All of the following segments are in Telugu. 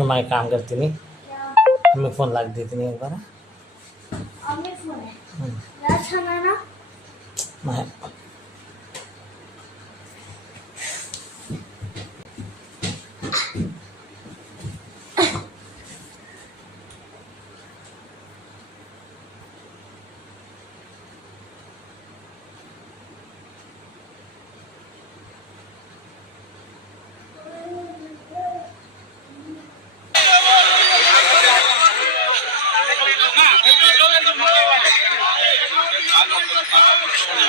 मैं काम करती नहीं हमें फोन लग देती नहीं एक बार मैं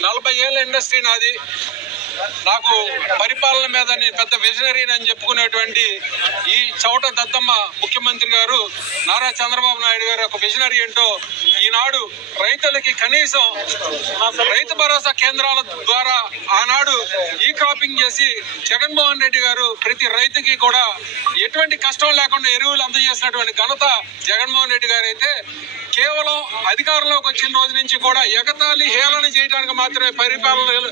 నలభై ఏళ్ళ ఇండస్ట్రీ నాది. నాకు పరిపాలన మీద నేను పెద్ద విజనరీ అని చెప్పుకునేటువంటి ఈ చౌట దద్దమ్మ ముఖ్యమంత్రి గారు నారా చంద్రబాబు నాయుడు గారు ఒక విజనరీ ఏంటో ఈనాడు రైతులకి కనీసం రైతు భరోసా కేంద్రాల ద్వారా ఆనాడు ఈ క్రాపింగ్ చేసి జగన్మోహన్ రెడ్డి గారు ప్రతి రైతుకి కూడా ఎటువంటి కష్టం లేకుండా ఎరువులు అందజేసినటువంటి ఘనత జగన్మోహన్ రెడ్డి గారు అయితే కేవలం అధికారంలోకి వచ్చిన రోజు నుంచి కూడా ఎగతాళి హేళన చేయడానికి మాత్రమే పరిపాలన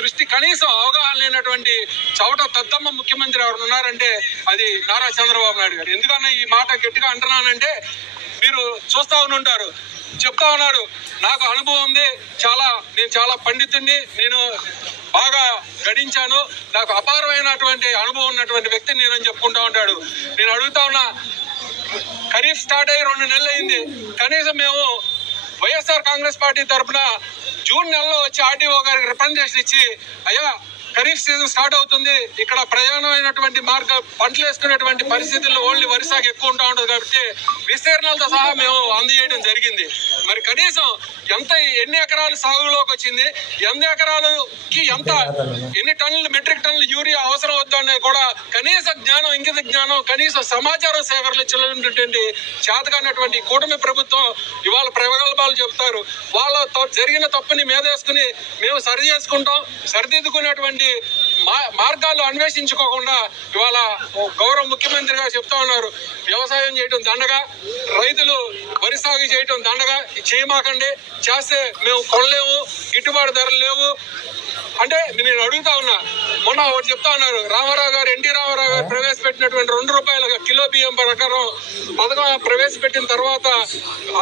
దృష్టి కనీసం అవగాహన లేనటువంటి చవట దద్దమ్మ ముఖ్యమంత్రి ఎవరు ఉన్నారంటే అది నారా చంద్రబాబు నాయుడు గారు. ఎందుకన్నా ఈ మాట గట్టిగా అంటున్నానంటే మీరు చూస్తా ఉంటారు చెప్తా ఉన్నాడు నాకు అనుభవం ఉంది చాలా నేను చాలా పండితుడిని నేను బాగా గడించాను నాకు అపారమైనటువంటి అనుభవం ఉన్నటువంటి వ్యక్తిని నేనని చెప్పుకుంటా ఉంటాడు. నేను అడుగుతా ఉన్నా ఖరీఫ్ స్టార్ట్ అయ్యి రెండు నెలలు అయింది కనీసం మేము వైఎస్ఆర్ కాంగ్రెస్ పార్టీ తరఫున జూన్ నెలలో వచ్చి ఆర్డీఓ గారికి రిప్రజెంటేషన్ ఇచ్చి అయ్యా ఖరీఫ్ సీజన్ స్టార్ట్ అవుతుంది. ఇక్కడ ప్రయాణమైనటువంటి మార్గ పంటలు వేసుకునేటువంటి పరిస్థితుల్లో ఓన్లీ వరి సాగు ఎక్కువ ఉంటా ఉండదు కాబట్టి విస్తీర్ణాలతో సహా మేము అందజేయడం జరిగింది. మరి కనీసం ఎంత ఎన్ని ఎకరాలు సాగులోకి వచ్చింది ఎన్ని ఎకరాలకి ఎంత ఎన్ని టన్నులు మెట్రిక్ టన్నులు యూరియా అవసరం వద్దనే కూడా కనీస జ్ఞానం ఇంకిత జ్ఞానం కనీస సమాచారం సేకరించినటువంటి చేతగానటువంటి కూటమి ప్రభుత్వం ఇవాళ ప్రగల్భాలు చెప్తారు. వాళ్ళ జరిగిన తప్పుని మేదేసుకుని మేము సరి చేసుకుంటాం సరిదిద్దుకునేటువంటి మార్గాలు అన్వేషించుకోకుండా ఇవాళ గౌరవ ముఖ్యమంత్రిగా చెప్తా ఉన్నారు. వ్యవసాయం చేయటం దండగా రైతులు వరి సాగు చేయటం దండగా చేయమాకండి చేస్తే మేము కొనలేము గిట్టుబాటు ధరలు లేవు అంటే నేను అడుగుతా ఉన్నా. మొన్న ఒకటి చెప్తా ఉన్నారు. రామారావు గారు ఎన్టీ రామారావు గారు ప్రవేశపెట్టినటువంటి రెండు రూపాయల కిలో బియ్యం ప్రకారం పథకం ప్రవేశపెట్టిన తర్వాత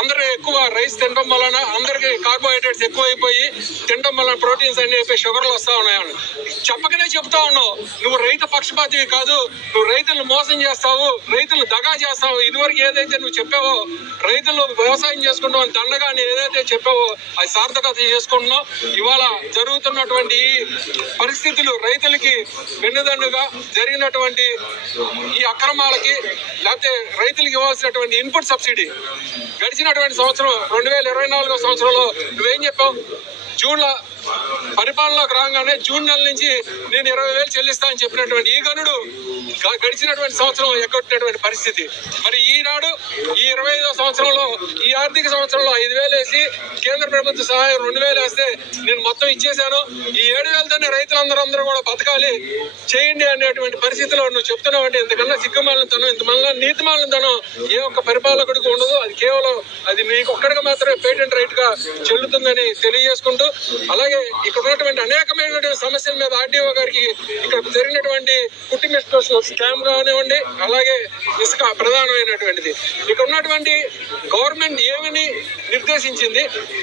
అందరూ ఎక్కువ రైస్ తినడం వలన అందరికి కార్బోహైడ్రేట్స్ ఎక్కువ అయిపోయి తినడం వలన ప్రోటీన్స్ అన్ని అయిపోయి షుగర్లు వస్తా ఉన్నాయని. చెప్పకనే చెప్తా ఉన్నావు. నువ్వు రైతు పక్షపాతివి కాదు. నువ్వు రైతులను మోసం చేస్తావు. రైతులు దగా చేస్తావు. ఇదివరకు ఏదైతే నువ్వు చెప్పావో రైతులు వ్యవసాయం చేసుకుంటాం అని దండగా నేను ఏదైతే చెప్పావో అది సార్థకత చేసుకుంటున్నావు. ఇవాళ జరుగుతున్నటువంటి ఈ పరిస్థితులు రైతులకి వెన్నుదన్నుగా జరిగినటువంటి ఈ అక్రమాలకి లేకపోతే రైతులకు ఇవ్వాల్సినటువంటి ఇన్పుట్ సబ్సిడీ గడిచినటువంటి సంవత్సరం రెండు వేల ఇరవై నాలుగో సంవత్సరంలో నువ్వేం చెప్పావు? జూన్లో పరిపాలనలోకి రాగానే జూన్ నెల నుంచి నేను ఇరవై వేలు చెల్లిస్తా అని చెప్పినటువంటి ఈ గనుడు గడిచినటువంటి సంవత్సరం ఎగ్గొట్టినటువంటి పరిస్థితి. మరి ఈనాడు ఈ ఇరవై ఐదో సంవత్సరంలో ఈ ఆర్థిక సంవత్సరంలో ఐదు వేలు వేసి కేంద్ర ప్రభుత్వ సహాయం రెండు వేలు వేస్తే నేను మొత్తం ఇచ్చేశాను. ఈ ఏడు వేలతోనే రైతులందరూ కూడా బతకాలి. చేయండి అనేటువంటి పరిస్థితిలో నువ్వు చెప్తున్నావు అంటే ఇంతకన్నా సిగ్గుమాలినతనం ఇంతమన్నా నీతిమాలినతనం ఏ ఒక్క పరిపాలకుడికి ఉండదు. అది కేవలం అది మీకు ఒక్కడికి మాత్రమే పేటెంట్ రైట్గా చెల్లుతుందని తెలియజేసుకుంటూ అలాగే ఇక్కడ ఉన్నటువంటి అనేకమైనటువంటి సమస్యల మీద ఆర్డీఓ గారికి ఇక్కడ జరిగినటువంటి కుట్టి మిస్టర్స్ స్కామ్ కానివ్వండి అలాగే ఇసుక ప్రధానమైనటువంటిది. ఇక్కడ ఉన్నటువంటి గవర్నమెంట్ ఏమని నిర్దేశించింది?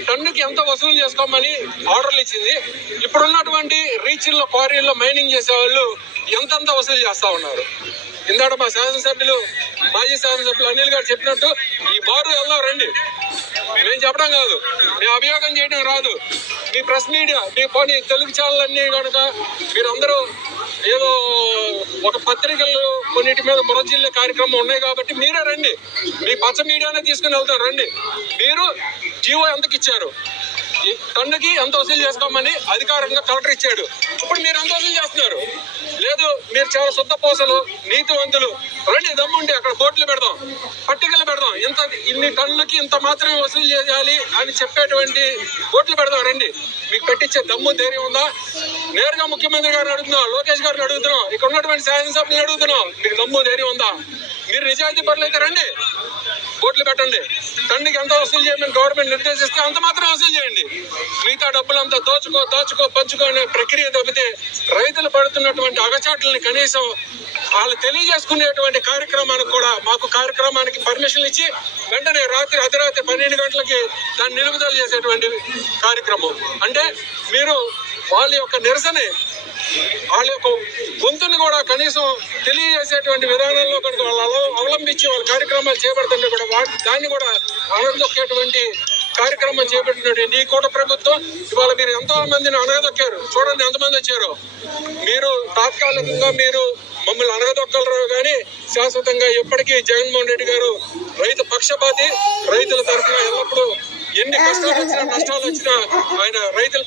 టన్నుకి ఎంత వసూలు చేసుకోమని ఆర్డర్లు ఇచ్చింది. ఇప్పుడున్నటువంటి రీచ్ల్లో క్వారీల్లో మైనింగ్ చేసే వాళ్ళు వసూలు చేస్తా ఉన్నారు? ఇందాక మా శాసనసభ్యులు మాజీ శాసనసభ్యులు అనిల్ గారు చెప్పినట్టు ఈ బారు వెళ్దాం రండి. మేము చెప్పడం కాదు. మేము అభియోగం చేయడం రాదు. మీ ప్రెస్ మీడియా మీ పని తెలుగు ఛానల్ అన్ని కనుక మీరందరూ ఏదో ఒక పత్రికలు కొన్నిటి మీద మురజిల్లే కార్యక్రమం ఉన్నాయి కాబట్టి మీరే రండి. మీ పచ్చ మీడియానే తీసుకుని వెళ్తారు రండి. మీరు జీవో ఎంతకి ఇచ్చారు? ఈ టన్నుకి ఎంత వసూలు చేసుకోమని అధికారంగా కలెక్టర్ ఇచ్చాడు. ఇప్పుడు మీరు ఎంత వసూలు చేస్తున్నారు? లేదు మీరు చాలా శుద్ధ పోసలు నీతివంతులు. రండి దమ్ముండి అక్కడ కోట్లు పెడదాం పట్టికలు పెడదాం. ఇంత ఇన్ని టన్నులకి ఇంత మాత్రమే వసూలు చేయాలి అని చెప్పేటువంటి కోట్లు పెడదాం రండి. మీకు పెట్టించే దమ్ము ధైర్యం ఉందా? నేరుగా ముఖ్యమంత్రి గారిని అడుగుతున్నాం లోకేష్ గారిని అడుగుతున్నాం ఇక్కడ ఉన్నటువంటి శాసనసభ్యులను అడుగుతున్నాం మీకు దమ్ము ధైర్యం ఉందా? మీరు నిజాయితీ పనులు అయితే రండి. కోట్లు పెట్టండి టన్నుకి ఎంత వసూలు చేయమని గవర్నమెంట్ నిర్దేశిస్తే అంత మాత్రం వసూలు చేయండి. మిగతా డబ్బులంతా దోచుకో దోచుకో పంచుకో అనే ప్రక్రియ తప్పితే రైతులు పడుతున్నటువంటి అగచాట్లని కనీసం వాళ్ళు తెలియజేసుకునేటువంటి కార్యక్రమానికి కూడా మాకు కార్యక్రమానికి పర్మిషన్ ఇచ్చి వెంటనే రాత్రి అర్ధరాత్రి పన్నెండు గంటలకి దాన్ని నిలుపుదల చేసేటువంటి కార్యక్రమం. అంటే మీరు వాళ్ళ యొక్క నిరసనే వాళ్ళ యొక్క గొంతుని కూడా కనీసం తెలియజేసేటువంటి విధానంలో కనుక వాళ్ళు అవలంబించి వాళ్ళ కార్యక్రమాలు చేపడుతుంటే కూడా వాటి దాన్ని కూడా అనదొక్కేటువంటి కార్యక్రమం చేపట్టినటువంటి ఈ కూట ప్రభుత్వం ఇవాళ మీరు ఎంతో మందిని అనగదొక్కారు చూడండి ఎంతమంది వచ్చారు. మీరు తాత్కాలికంగా మీరు మమ్మల్ని అనగదొక్కలరు కానీ శాశ్వతంగా ఎప్పటికీ జగన్మోహన్ రెడ్డి గారు రైతు పక్షపాతి రైతుల తరఫున ఎల్లప్పుడూ ఎన్ని కష్టాలు వచ్చినా నష్టాలు వచ్చినా ఆయన రైతుల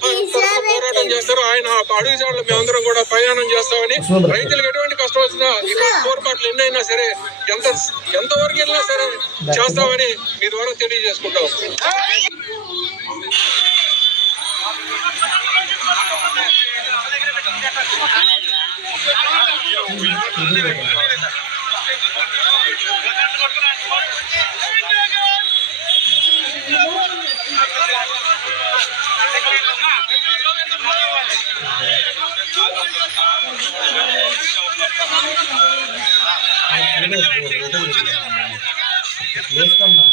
పోరాటం చేస్తారు. ఆయన అడుగు జాడలు మేమందరం కూడా ప్రయాణం చేస్తామని రైతులకు ఎటువంటి కష్టం వచ్చినా ఇటువంటి పోరాటాలు ఎన్నైనా సరే ఎంత ఎంత వరకు వెళ్ళినా సరే చేస్తామని మీ ద్వారా తెలియజేసుకుంటాం. కన్నా క్లోజ్ మనం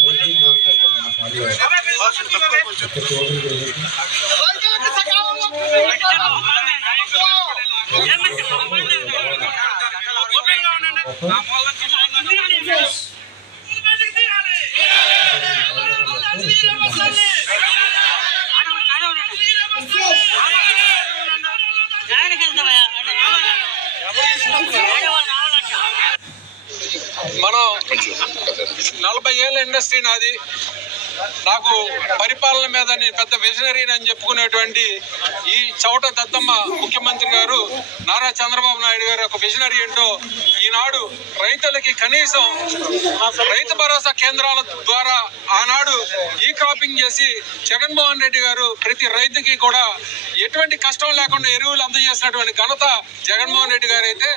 నలభై ఏళ్ళ ఇండస్ట్రీ నాది. నాకు పరిపాలన మీద నేను పెద్ద విజనరీని అని చెప్పుకునేటువంటి ఈ చౌట దత్తమ్మ ముఖ్యమంత్రి గారు నారా చంద్రబాబు నాయుడు గారు ఒక విజనరీ ఏంటో ఈనాడు రైతులకి కనీసం రైతు భరోసా కేంద్రాల ద్వారా ఆనాడు ఈ క్రాపింగ్ చేసి జగన్మోహన్ రెడ్డి గారు ప్రతి రైతుకి కూడా ఎటువంటి కష్టం లేకుండా ఎరువులు అందజేసినటువంటి ఘనత జగన్మోహన్ రెడ్డి గారు అయితే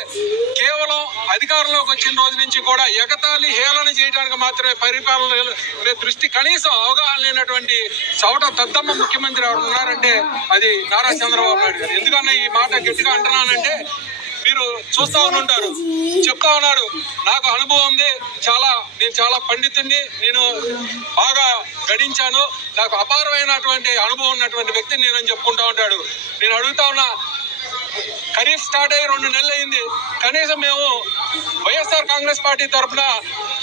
కేవలం అధికారంలోకి వచ్చిన రోజు నుంచి కూడా ఎగతాళి హేళన చేయడానికి మాత్రమే పరిపాలన దృష్టి కనీసం అవగాహన లేనటువంటి చౌట తద్దమ్మ ముఖ్యమంత్రి ఎవరు ఉన్నారంటే అది నారా చంద్రబాబు నాయుడు గారు. ఎందుకన్నా ఈ మాట గట్టిగా అంటున్నానంటే మీరు చూస్తా ఉంటారు చెప్తా ఉన్నారు నాకు అనుభవం ఉంది. చాలా నేను చాలా పండితుడిని నేను బాగా గడించాను. నాకు అపారమైనటువంటి అనుభవం ఉన్నటువంటి వ్యక్తిని నేను చెప్పుకుంటా ఉంటాడు. నేను అడుగుతా ఉన్నా ఖరీఫ్ స్టార్ట్ అయ్యి రెండు నెలలు అయింది కనీసం మేము వైఎస్ఆర్ కాంగ్రెస్ పార్టీ తరఫున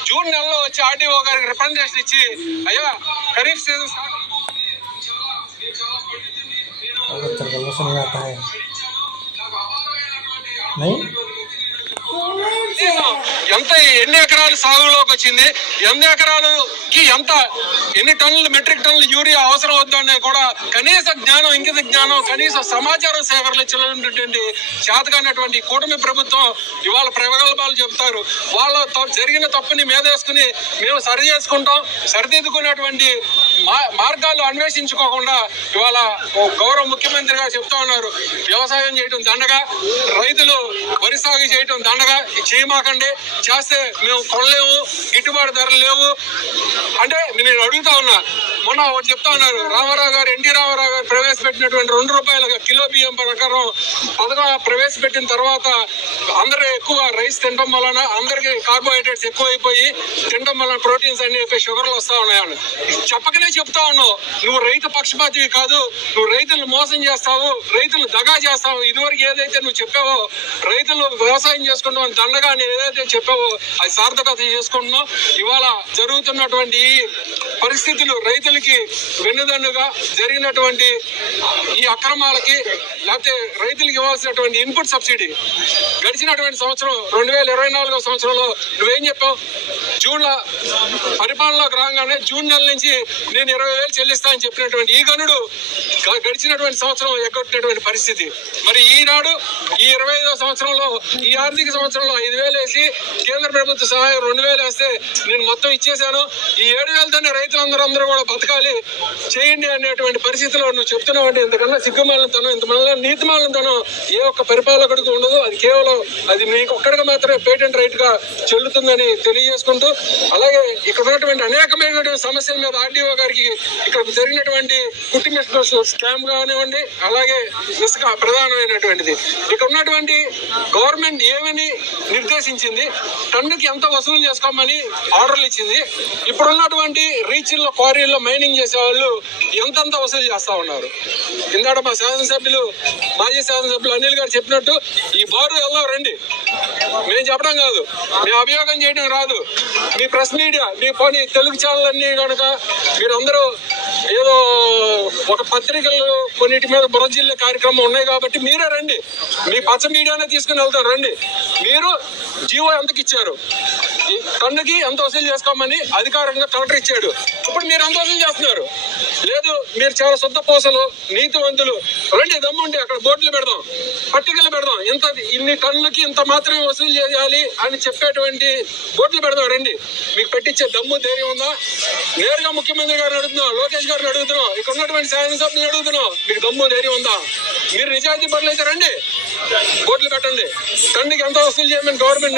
జూన్ నెలలో వచ్చి ఆర్టీఓ గారికి రిప్రజెంటేషన్ ఇచ్చి అయ్యా ఖరీఫ్ సీజన్ స్టార్ట్ ఎంత ఎన్ని ఎకరాలు సాగులోకి వచ్చింది? ఎన్ని ఎకరాలకి ఎంత ఎన్ని టన్నులు మెట్రిక్ టన్నులు యూరియా అవసరం అవుతుందనే కూడా కనీస జ్ఞానం ఇంకిత జ్ఞానం కనీస సమాచారం సేకరించినటువంటి చేతగానటువంటి కూటమి ప్రభుత్వం ఇవాళ ప్రగల్భాలు చెబుతారు. వాళ్ళ త- జరిగిన తప్పుని మీదేసుకుని మేము సరి చేసుకుంటాం సరిదిద్దుకునేటువంటి మార్గాలు అన్వేషించుకోకుండా ఇవాళ ఓ గౌరవ ముఖ్యమంత్రిగా చెప్తా ఉన్నారు. వ్యవసాయం చేయటం దండగా రైతులు వరి సాగు చేయటం దండగా చేయమాకండి చేస్తే మేము కొనలేము గిట్టుబాటు ధరలు లేవు. అంటే నేను అడుగుతా ఉన్నా. మొన్న ఒకటి చెప్తా ఉన్నారు. రామారావు గారు ఎన్టీ రామారావు గారు ప్రవేశపెట్టినటువంటి రెండు రూపాయల కిలో బియ్యం ప్రకారం పథకం ప్రవేశపెట్టిన తర్వాత అందరూ ఎక్కువ రైస్ తినడం వలన అందరికి కార్బోహైడ్రేట్స్ ఎక్కువైపోయి తినడం వలన ప్రోటీన్స్ అన్ని షుగర్లు వస్తా ఉన్నాయని చెప్పకనే చెప్తా ఉన్నావు. నువ్వు రైతు పక్షపాతివి కాదు. నువ్వు రైతులను మోసం చేస్తావు. రైతులు దగా చేస్తావు. ఇదివరకు ఏదైతే నువ్వు చెప్పావో రైతులు వ్యవసాయం చేసుకుంటాం దండగా నేను ఏదైతే చెప్పావో అది సార్థకత చేసుకుంటున్నావు. ఇవాళ జరుగుతున్నటువంటి ఈ పరిస్థితులు రైతులకి వెన్నుదన్నుగా జరిగినటువంటి ఈ అక్రమాలకి లేకపోతే రైతులకు ఇవ్వాల్సినటువంటి ఇన్పుట్ సబ్సిడీ గడిచినటువంటి సంవత్సరం రెండు వేల ఇరవై నాలుగో సంవత్సరంలో నువ్వేం చెప్పావు? జూన్లో పరిపాలనలోకి రాగానే జూన్ నెల నుంచి నేను ఇరవై వేలు చెల్లిస్తా అని చెప్పినటువంటి ఈ గనుడు గడిచినటువంటి సంవత్సరం ఎగ్గొట్టినటువంటి పరిస్థితి. మరి ఈనాడు ఈ ఇరవై ఐదో సంవత్సరంలో ఈ ఆర్థిక సంవత్సరంలో ఐదు వేలు వేసి కేంద్ర ప్రభుత్వ సహాయం రెండు వేలు వేస్తే నేను మొత్తం ఇచ్చేశాను. ఈ ఏడు వేలతోనే రైతులందరూ అందరూ కూడా బతకాలి. చేయండి అనేటువంటి పరిస్థితిలో నువ్వు చెప్తున్నావు అంటే ఇంతకన్నా సిగ్గుమాలంతనం ఇంతమల్ల నీతిమాలంతనం ఏ ఒక్క పరిపాలకుడికి ఉండదు. అది కేవలం అది మీకు ఒక్కడికి మాత్రమే పేటెంట్ రైట్గా చెల్లుతుందని తెలియజేసుకుంటూ అలాగే ఇక్కడ ఉన్నటువంటి అనేకమైనటువంటి సమస్యల మీద ఆర్డీఓ గారికి ఇక్కడ జరిగినటువంటి కుటుంబ స్కామ్ కానివ్వండి అలాగే ఇసుక ప్రధానమైనటువంటిది. ఇక్కడ ఉన్నటువంటి గవర్నమెంట్ ఏమని నిర్దేశించింది? టన్నుకి ఎంత వసూలు చేసుకోమని ఆర్డర్లు ఇచ్చింది. ఇప్పుడు ఉన్నటువంటి రీచ్ల్లో క్వారీల్లో మైనింగ్ చేసే వాళ్ళు ఎంతంత వసూలు చేస్తా ఉన్నారు? ఇందాక మా శాసనసభ్యులు మాజీ శాసనసభ్యులు అనిల్ గారు చెప్పినట్టు ఈ బారు వెళ్దాం రండి. మేము చెప్పడం కాదు. మేము అభియోగం చేయడం రాదు. మీ ప్రెస్ మీడియా మీ పని తెలుగు ఛానల్ అన్ని కనుక మీరందరూ ఏదో ఒక పత్రికలు కొన్నిటి మీద బురజిల్లే కార్యక్రమం ఉన్నాయి కాబట్టి మీరే రండి. మీ పచ్చ మీడియానే తీసుకుని వెళ్తారు. రండి. మీరు జీవో ఎంతకిచ్చారు? కన్నుకి టన్నుకి ఎంత వసూలు చేసుకోమని అధికారంగా కలెక్టర్ ఇచ్చాడు. ఇప్పుడు మీరు ఎంత వసూలు చేస్తున్నారు? లేదు మీరు చాలా శుద్ధ పూసలు నీతివంతులు. రండి దమ్ముండి అక్కడ బోర్డులు పెడదాం పట్టికలు పెడదాం. ఇంత ఇన్ని టన్నులకి ఇంత మాత్రమే వసూలు చేయాలి అని చెప్పేటువంటి బోర్డులు పెడదాం రండి. మీకు పెట్టించే దమ్ము ధైర్యం ఉందా? నేరుగా ముఖ్యమంత్రి గారిని అడుగుతున్నాం లోకేష్ గారిని అడుగుతున్నాం ఇక్కడ ఉన్నటువంటి శాసనసభ్యులు అడుగుతున్నాం మీకు దమ్ము ధైర్యం ఉందా? మీరు నిజాయితీ పనులు అయితే రండి బోర్డులు పెట్టండి. టన్నుకి ఎంత వసూలు చేయమని గవర్నమెంట్